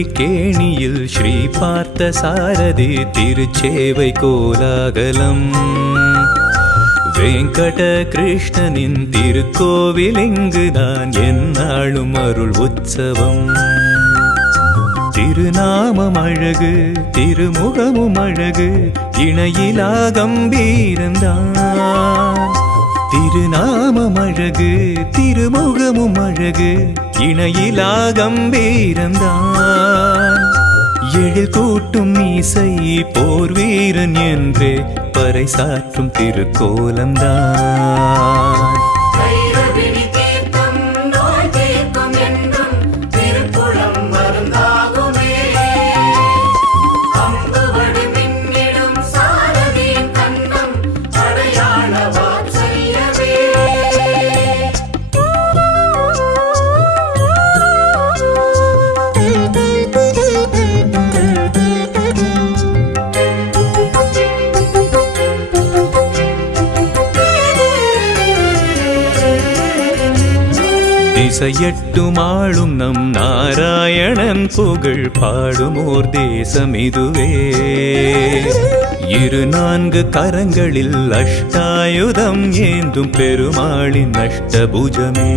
திருவல்லிக்கேணியில் ஸ்ரீ பார்த்த சாரதி திருச்சேவை கோலாகலம். வெங்கட கிருஷ்ணனின் திருக்கோவில் இங்குதான் எந்நாளும் அருள் உற்சவம். திருநாமம் அழகு திருமுகமும் அழகு இணையிலா கம்பீரம்தான். திருநாமம் அழகு திருமுகமும் அழகு இணையிலா கம்பீரம்தான். எழில் கூட்டும் இசை போர் வீரன் என்றே பறைசாற்றும் திருக்கோலம்தான். திசையட்டுமாளும் நம் நாராயணன் புகழ் பாடுமோர் தேசம் இதுவே. 4 கரங்களில் அஷ்டாயுதம் ஏந்தும் பெருமாளின் அஷ்டபுஜமே.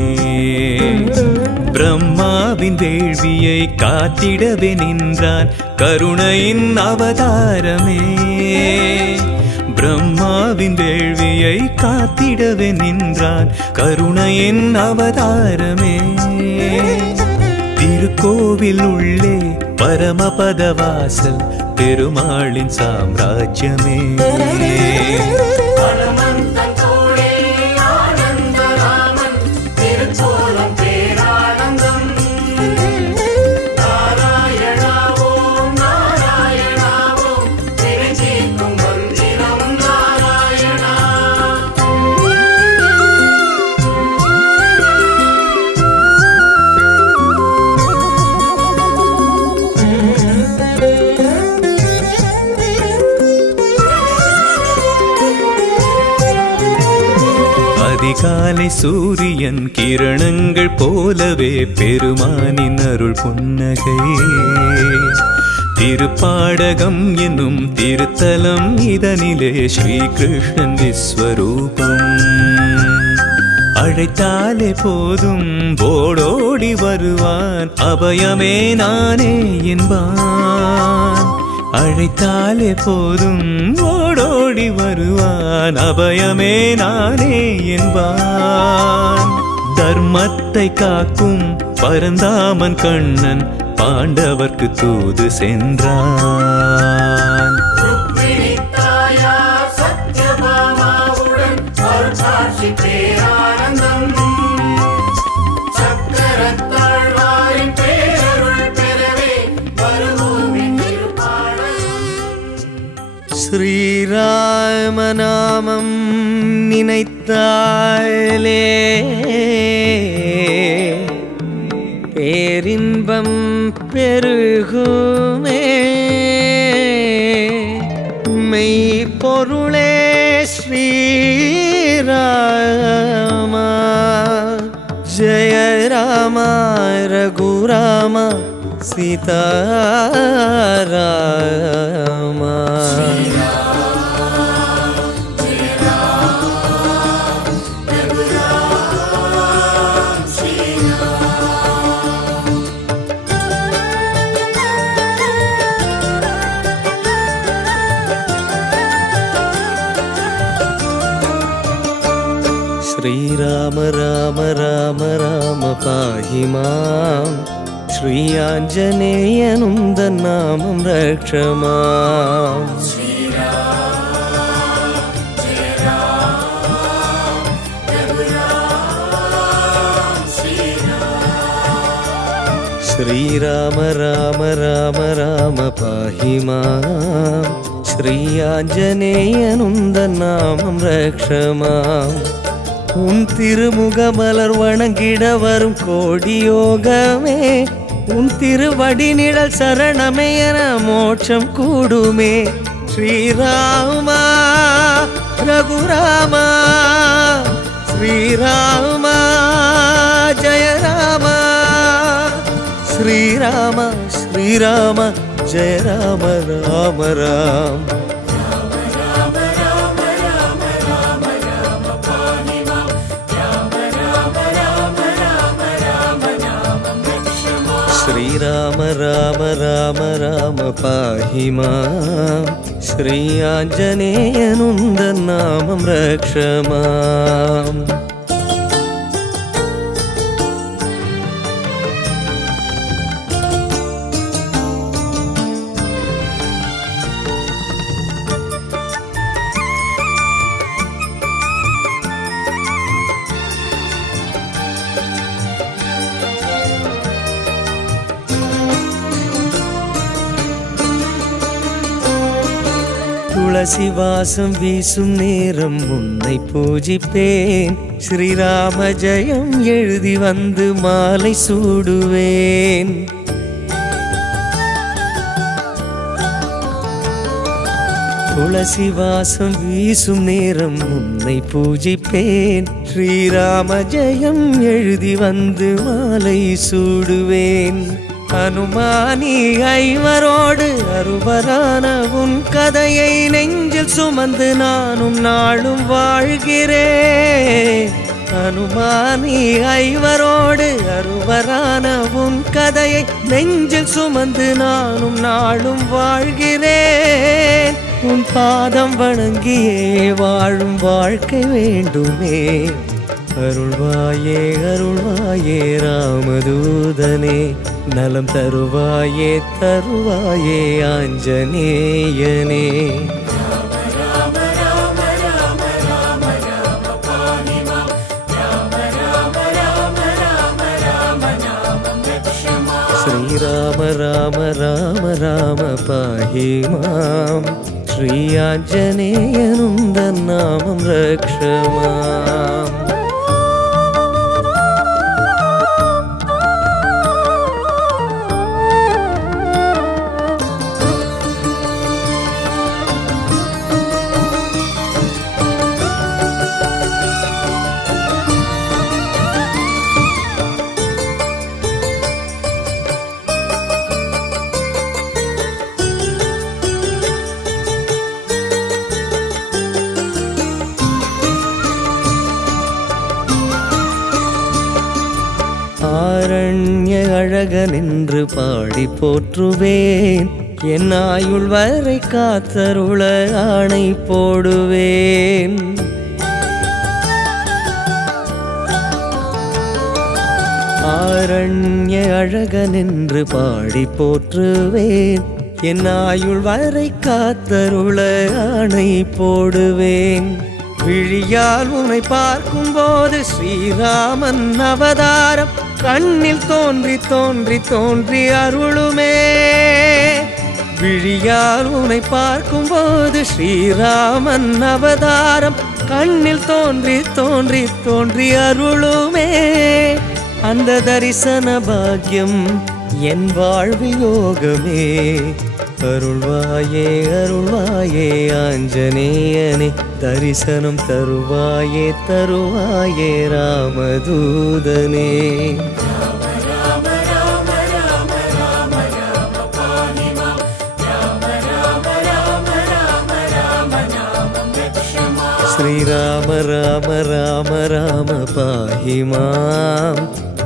பிரம்மாவின் வேள்வியை காத்திடவே நின்றான் கருணையின் அவதாரமே. பிரம்மாவின் வேள்வியை காத்திடவே நின்றான் கருணையின் அவதாரமே. திருக்கோவில் உள்ளே பரமபதவாசல் பெருமாளின் சாம்ராஜ்யமே. அதிகாலை சூரியன் கிரணங்கள் போலவே பெருமானின் அருள் புன்னகை. திருப்பாடகம் என்னும் திருத்தலம் இதனிலே ஸ்ரீகிருஷ்ணன் விஸ்வரூபம். அழைத்தாலே போதும் ஓடோடி வருவான் அபயமே நானே என்பான். அழைத்தாலே போதும் ஓடோடி வருவான் அபயமே நானே என்பான். தர்மத்தை காக்கும் பரந்தாமன் கண்ணன் பாண்டவர்க்கு தூது சென்றான். ஸ்ரீராமநாமம் நினைத்தாலே பேரின்பம் பெருகுமே. மெய்ப்பொருளே ஸ்ரீராமா ஜெய ராம ரகுராம சீதாராமா. श्रीराम राम राम राम पाहि मां. श्री आञ्जनेयनुन्दन्नामं रक्ष माम्. श्रीराम राम राम राम पाहि मां. श्री आञ्जनेयनुन्दन्नामं रक्ष माम्. உன் திருமுகமலர் வணங்கிட வரும் கோடி யோகமே. உன் திருவடி நிழல் சரணமே என மோட்சம் கூடுமே. ஸ்ரீராமா ரகுராமா ஸ்ரீராமா ஜெய ராமா ஸ்ரீராமா ஸ்ரீ श्रीराम जय राम राम राम श्रीराम राम राम राम पाहि मां श्री आञ्जनेयनुन्दन् नामं रक्ष माम् துளசி வாசம் வீசும் நேரம் உன்னை பூஜிப்பேன் ஸ்ரீராம ஜெயம் எழுதி வந்து மாலை சூடுவேன் துளசி வாசம் வீசும் நேரம் உன்னை பூஜிப்பேன் ஸ்ரீராம ஜெயம் எழுதி வந்து மாலை சூடுவேன் அனுமானி ஐவரோடு அருவரான உன் கதையை நெஞ்சில் சுமந்து நானும் நாளும் வாழ்கிறேன் அனுமானி ஐவரோடு அருவரான உன் கதையை நெஞ்சில் சுமந்து நானும் நாளும் வாழ்கிறேன் உன் பாதம் வணங்கியே வாழும் வாழ்க்கை வேண்டுமே அருள்வாயே அருள்வாயே ராமதூதனே நலம் தருவாயே தருவாயே ஆஞ்சநேயனே श्रीराम राम राम राम पाहि मां श्री आञ्जनेयनुन्दन् नामं रक्ष माम् ஆரண்ய அழகனென்று பாடி போற்றுவேன் என் ஆயுள் வரை காத்தருள ஆணை போடுவேன் ஆரண்ய அழகனென்று பாடி போற்றுவேன் என் ஆயுள் வரை காத்தருள ஆணை போடுவேன் விழியால் உன்னை பார்க்கும் போது ஸ்ரீராமன் அவதாரம் கண்ணில் தோன்றி தோன்றி தோன்றி அருளுமே விழியால் உன்னை பார்க்கும் போது ஸ்ரீராமன் அவதாரம் கண்ணில் தோன்றி தோன்றி தோன்றி அருளுமே அந்த தரிசன பாக்கியம் என் வாழ்வு யோகமே அருள்வாயே அருள்வாயே ஆஞ்சநேயனே தரிசனம் தருவாயே தருவாயே ராமதூதனே श्रीराम राम राम राम पाहि मां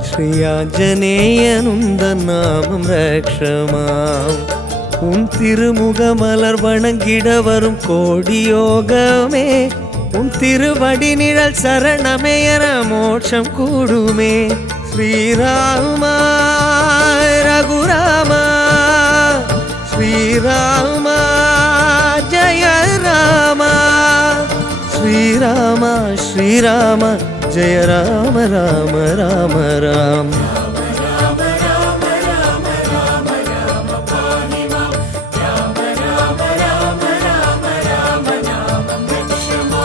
श्री आञ्जनेयनुन्दन् नामं रक्ष माम् உன் திருமுகமலர் வணங்கிட வரும் கோடி யோகமே உன் திருவடி நிழல் சரணமே என மோட்சம் கூடுமே ஸ்ரீராமா ரகுராமா ஸ்ரீராமா ஜய ராமா ஸ்ரீராமா ஸ்ரீராமா ஜய ராம ராம ராம ராம்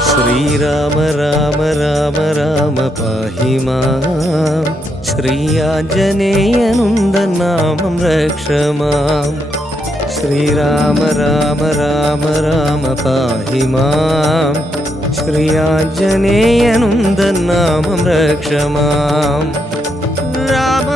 श्रीराम राम राम राम पाहि मां श्री आञ्जनेयनुन्दन् नामं रक्ष माम् श्रीराम राम राम राम पाहि मां श्री आञ्जनेयनुन्दन् नामं रक्ष माम् राम